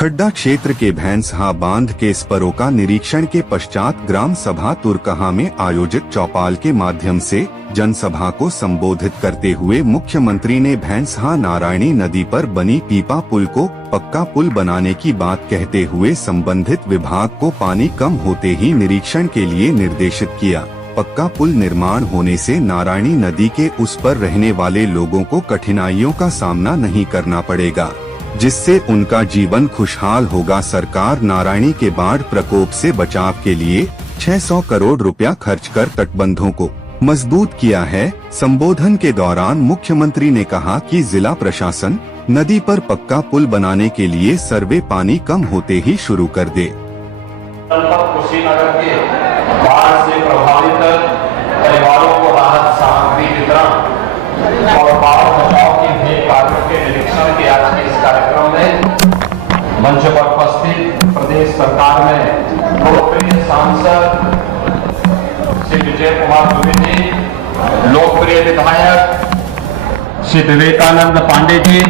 खड्डा क्षेत्र के भैंसहा बांध के स्परों का निरीक्षण के पश्चात ग्राम सभा तुरकहा में आयोजित चौपाल के माध्यम से जनसभा को संबोधित करते हुए मुख्यमंत्री ने भैंसहा नारायणी नदी पर बनी पीपा पुल को पक्का पुल बनाने की बात कहते हुए संबंधित विभाग को पानी कम होते ही निरीक्षण के लिए निर्देशित किया। पक्का पुल निर्माण होने से नारायणी नदी के उस पर रहने वाले लोगों को कठिनाइयों का सामना नहीं करना पड़ेगा, जिससे उनका जीवन खुशहाल होगा। सरकार नारायणी के बाढ़ प्रकोप से बचाव के लिए 600 करोड़ रुपया खर्च कर तटबंधों को मजबूत किया है। संबोधन के दौरान मुख्यमंत्री ने कहा कि जिला प्रशासन नदी पर पक्का पुल बनाने के लिए सर्वे पानी कम होते ही शुरू कर दे। कुशीनगर के बाढ़ से प्रभावित परिवारों को राहत सामग्री वितरण और बाढ़ बचाव के लिए कार्यों के निरीक्षण के आज के इस कार्यक्रम में मंच पर उपस्थित प्रदेश सरकार में लोकप्रिय सांसद श्री विजय कुमार दुबे जी, लोकप्रिय विधायक श्री विवेकानंद पांडे जी,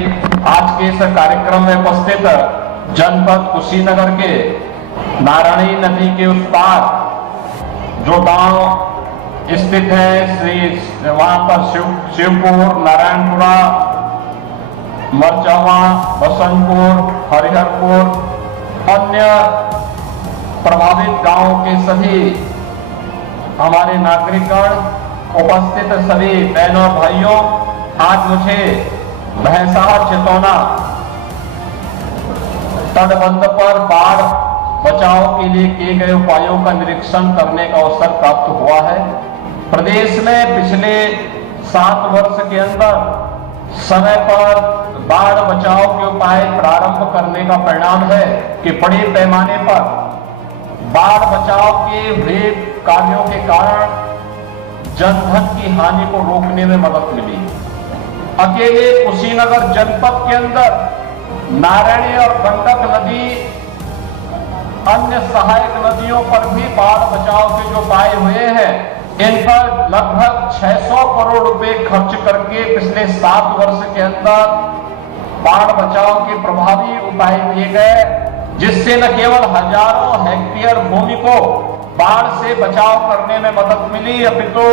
आज के इस कार्यक्रम में उपस्थित जनपद कुशीनगर के नारायणी नदी के उस पार जो गांव स्थित है, वहां पर शिवपुर, नारायणपुरा, मरचवा, बसंतपुर, हरिहरपुर, अन्य प्रभावित गांवों के सभी हमारे नागरिकगण, उपस्थित सभी बहनों भाइयों, आज मुझे भैंसहा चितौना तटबंध पर बाढ़ बचाव के लिए किए गए उपायों का निरीक्षण करने का अवसर प्राप्त हुआ है। प्रदेश में पिछले 7 वर्ष के अंदर समय पर बाढ़ बचाव के उपाय प्रारंभ करने का परिणाम है कि बड़े पैमाने पर बाढ़ बचाव के हुए कार्यों के कारण जनधन की हानि को रोकने में मदद मिली। अकेले कुशीनगर जनपद के अंदर नारायणी और गंडक नदी, अन्य सहायक नदियों पर भी बाढ़ बचाव के जो उपाय हुए हैं, इन पर लगभग 600 करोड़ रुपए खर्च करके पिछले 7 वर्ष के अंदर बाढ़ बचाव के प्रभावी उपाय किए गए, जिससे न केवल हजारों हेक्टेयर भूमि को बाढ़ से बचाव करने में मदद मिली, अपितु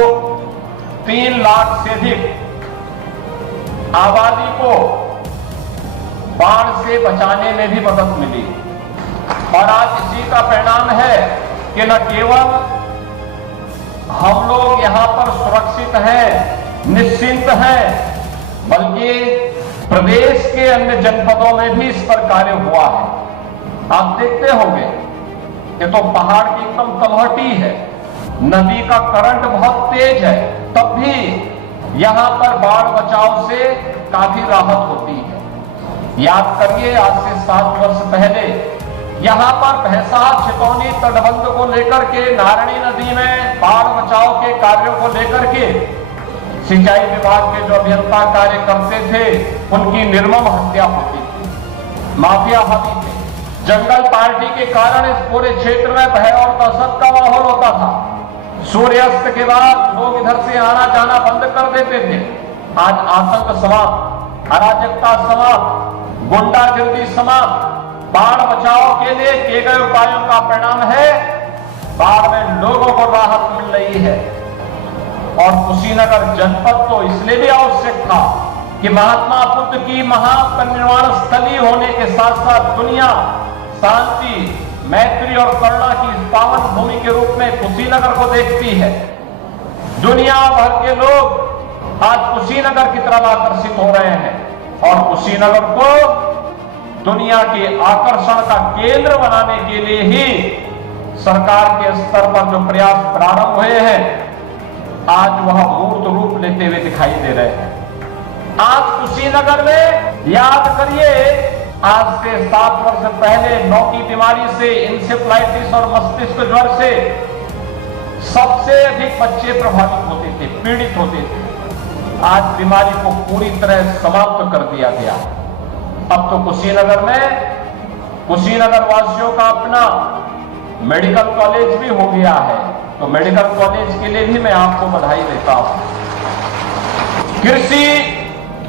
3 लाख से अधिक आबादी को बाढ़ से बचाने में भी मदद मिली। और आज इसी का परिणाम है कि न केवल हम लोग यहाँ पर सुरक्षित हैं, निश्चिंत हैं, बल्कि प्रदेश के अन्य जनपदों में भी इस पर कार्य हुआ है। आप देखते होंगे ये तो पहाड़ की एकदम तलहटी है, नदी का करंट बहुत तेज है, तब भी यहाँ पर बाढ़ बचाव से काफी राहत होती है। याद करिए, आज से 7 वर्ष पहले यहाँ पर भैंसहा चितौनी तटबंध को लेकर के, नारायणी नदी में बाढ़ बचाव के कार्यों को लेकर के सिंचाई विभाग के जो अभियंता कार्य करते थे, उनकी निर्मम हत्या होती थी, माफिया हावी थे। जंगल पार्टी के कारण इस पूरे क्षेत्र में भय और दहशत का माहौल होता था। सूर्यास्त के बाद लोग इधर से आना जाना बंद कर देते थे। आज आतंक समाप्त, अराजकता समाप्त, गुंडागर्दी समाप्त। बाढ़ बचाव के लिए किए गए उपायों का परिणाम है बाढ़ में लोगों को राहत मिल रही है। और कुशीनगर जनपद तो इसलिए भी आवश्यक था कि महात्मा बुद्ध की महापरिनिर्वाण स्थली होने के साथ साथ दुनिया शांति, मैत्री और करुणा की पावन भूमि के रूप में कुशीनगर को देखती है। दुनिया भर के लोग आज कुशीनगर की तरफ आकर्षित हो रहे हैं और कुशीनगर को दुनिया के आकर्षण का केंद्र बनाने के लिए ही सरकार के स्तर पर जो प्रयास प्रारंभ हुए हैं, आज वह मूर्त रूप लेते हुए दिखाई दे रहे हैं। आज कुशीनगर में याद करिए, आज से 7 वर्ष पहले नौ की बीमारी से, इंसेफ्लाइटिस और मस्तिष्क ज्वर से सबसे अधिक बच्चे प्रभावित होते थे, पीड़ित होते थे। आज बीमारी को पूरी तरह समाप्त कर दिया गया। अब तो कुशीनगर में कुशीनगर वासियों का अपना मेडिकल कॉलेज भी हो गया है, तो मेडिकल कॉलेज के लिए भी मैं आपको बधाई देता हूं। कृषि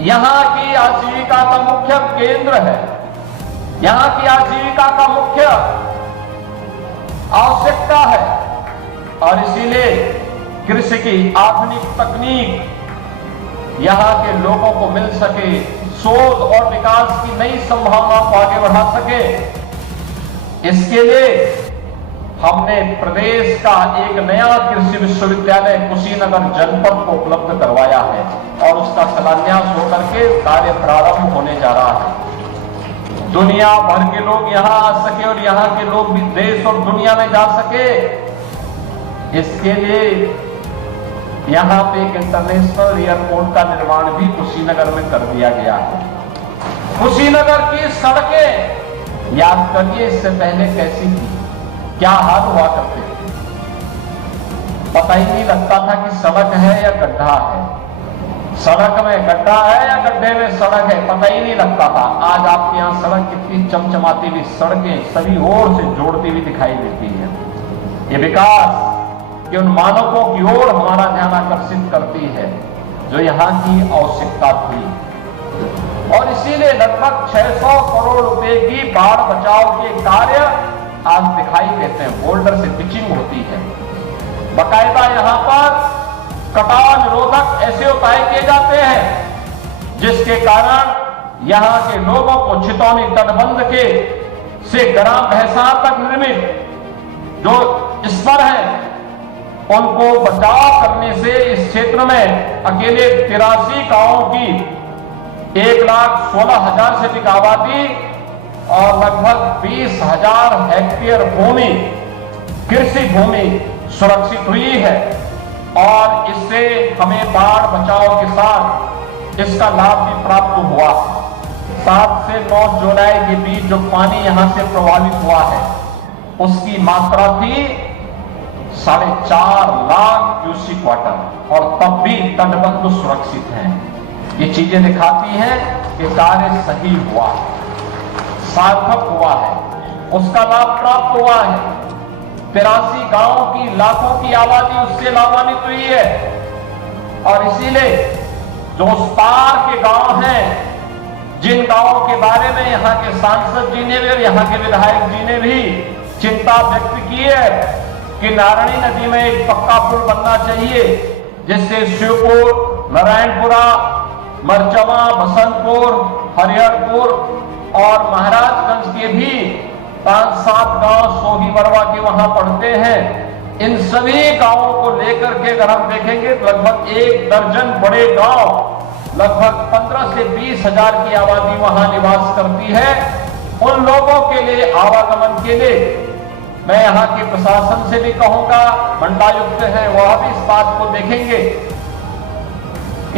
यहाँ की आजीविका का मुख्य केंद्र है। यहां की आजीविका का मुख्य आवश्यकता है और इसीलिए कृषि की आधुनिक तकनीक यहां के लोगों को मिल सके, शोध और विकास की नई संभावनाओं को आगे बढ़ा सके, इसके लिए हमने प्रदेश का एक नया कृषि विश्वविद्यालय कुशीनगर जनपद को उपलब्ध करवाया है और उसका शिलान्यास होकर के कार्य प्रारंभ होने जा रहा है। दुनिया भर के लोग यहां आ सके और यहां के लोग भी देश और दुनिया में जा सके, इसके लिए यहां पे एक इंटरनेशनल एयरपोर्ट का निर्माण भी कुशीनगर में कर दिया गया है। कुशीनगर की सड़कें याद करिए इससे पहले कैसी थी, क्या हाल हुआ करते थे, पता ही नहीं लगता था कि सड़क है या गड्ढा है, सड़क में गड्ढा है या गड्ढे में सड़क है, पता ही नहीं लगता था। आज आपके यहां सड़क कितनी चमचमाती हुई सड़कें सभी ओर से जोड़ती हुई दिखाई देती है। ये विकास कि उन मानकों की ओर हमारा ध्यान आकर्षित करती है जो यहां की आवश्यकता थी और इसीलिए लगभग 600 करोड़ रुपए की बाढ़ बचाव के कार्य आज दिखाई देते हैं। बोल्डर से पिचिंग होती है, बाकायदा यहां पर कटाव निरोधक ऐसे उपाय किए जाते हैं जिसके कारण यहां के लोगों को छितौनी तटबंध के से ग्राम भैंसार तक निर्मित जो स्तर है उनको बचाव करने से इस क्षेत्र में अकेले 83 गांवों की 1,16,000 से अधिक आबादी और लगभग 20,000 हेक्टेयर भूमि कृषि भूमि सुरक्षित हुई है और इससे हमें बाढ़ बचाव के साथ इसका लाभ भी प्राप्त हुआ। 7 से 9 जुलाई के बीच जो पानी यहां से प्रभावित हुआ है उसकी मात्रा थी 4.5 लाख क्यूसिक वाटर और तब भी तटबंध सुरक्षित है। ये चीजें दिखाती हैं कि कार्य सही हुआ, सार्थक हुआ है, उसका लाभ प्राप्त हुआ है। 83 गांवों की लाखों की आबादी उससे लाभान्वित हुई है और इसीलिए जो उस पार के गांव हैं जिन गांवों के बारे में यहाँ के सांसद जी ने भी और यहाँ के विधायक जी ने भी चिंता व्यक्त की है कि नारायणी नदी में एक पक्का पुल बनना चाहिए जिससे शिवपुर, नारायणपुरा, मरचवा, बसंतपुर, हरिहरपुर और महाराजगंज के भी 5-7 गांव सोही बरवा के वहां पड़ते हैं। इन सभी गांवों को लेकर के अगर हम देखेंगे तो लगभग 1 दर्जन बड़े गांव लगभग 15 से 20 हजार की आबादी वहां निवास करती है। उन लोगों के लिए आवागमन के लिए मैं यहाँ के प्रशासन से भी कहूंगा, मंडलायुक्त है वह भी इस बात को देखेंगे।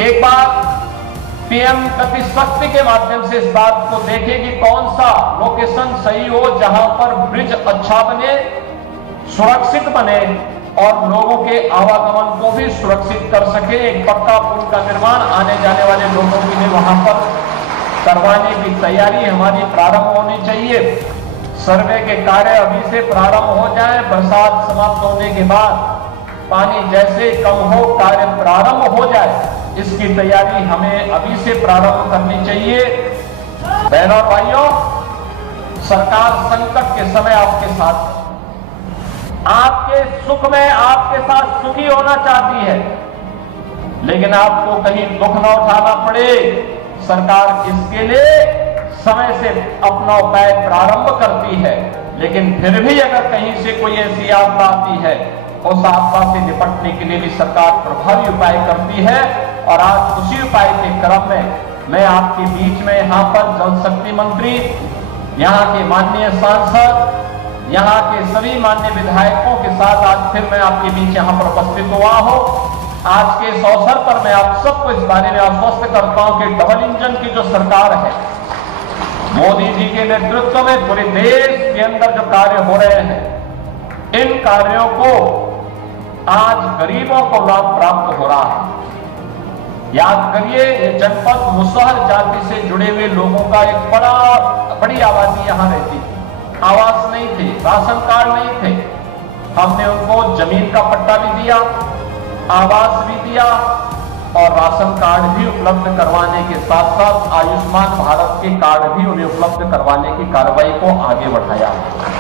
एक बार पीएम गति शक्ति के माध्यम से इस बात को देखें कि कौन सा लोकेशन सही हो जहां पर ब्रिज अच्छा बने, सुरक्षित बने और लोगों के आवागमन को भी सुरक्षित कर सके। एक पक्का पुल का निर्माण आने जाने वाले लोगों के लिए वहां पर करवाने की तैयारी हमारी प्रारंभ होनी चाहिए। सर्वे के कार्य अभी से प्रारंभ हो जाए, बरसात समाप्त होने के बाद पानी जैसे कम हो कार्य प्रारंभ हो जाए, इसकी तैयारी हमें अभी से प्रारंभ करनी चाहिए। बहनों और भाइयों, सरकार संकट के समय आपके साथ, आपके सुख में आपके साथ सुखी होना चाहती है, लेकिन आपको कहीं दुख न उठाना पड़े। सरकार इसके लिए समय से अपना उपाय प्रारंभ करती है, लेकिन फिर भी अगर कहीं से कोई ऐसी आपदा आती है उस आपदा से निपटने के लिए भी सरकार प्रभावी उपाय करती है। और आज उसी उपाय के क्रम में मैं आपके बीच में यहाँ पर जल शक्ति मंत्री, यहाँ के माननीय सांसद, यहाँ के सभी माननीय विधायकों के साथ आज फिर मैं आपके बीच यहाँ पर उपस्थित हुआ हूँ। आज के इस अवसर पर मैं आप सबको इस बारे में आश्वस्त करता हूँ कि डबल इंजन की जो सरकार है, मोदी जी के नेतृत्व में पूरे देश के अंदर जो कार्य हो रहे हैं, इन कार्यों को आज गरीबों को लाभ प्राप्त हो रहा है। याद करिए, ये जनपद मुसहर जाति से जुड़े हुए लोगों का एक बड़ी आबादी यहाँ रहती थी। आवास नहीं थे, राशन कार्ड नहीं थे, हमने उनको जमीन का पट्टा भी दिया, आवास भी दिया और राशन कार्ड भी उपलब्ध करवाने के साथ साथ आयुष्मान भारत के कार्ड भी उन्हें उपलब्ध करवाने की कार्रवाई को आगे बढ़ाया।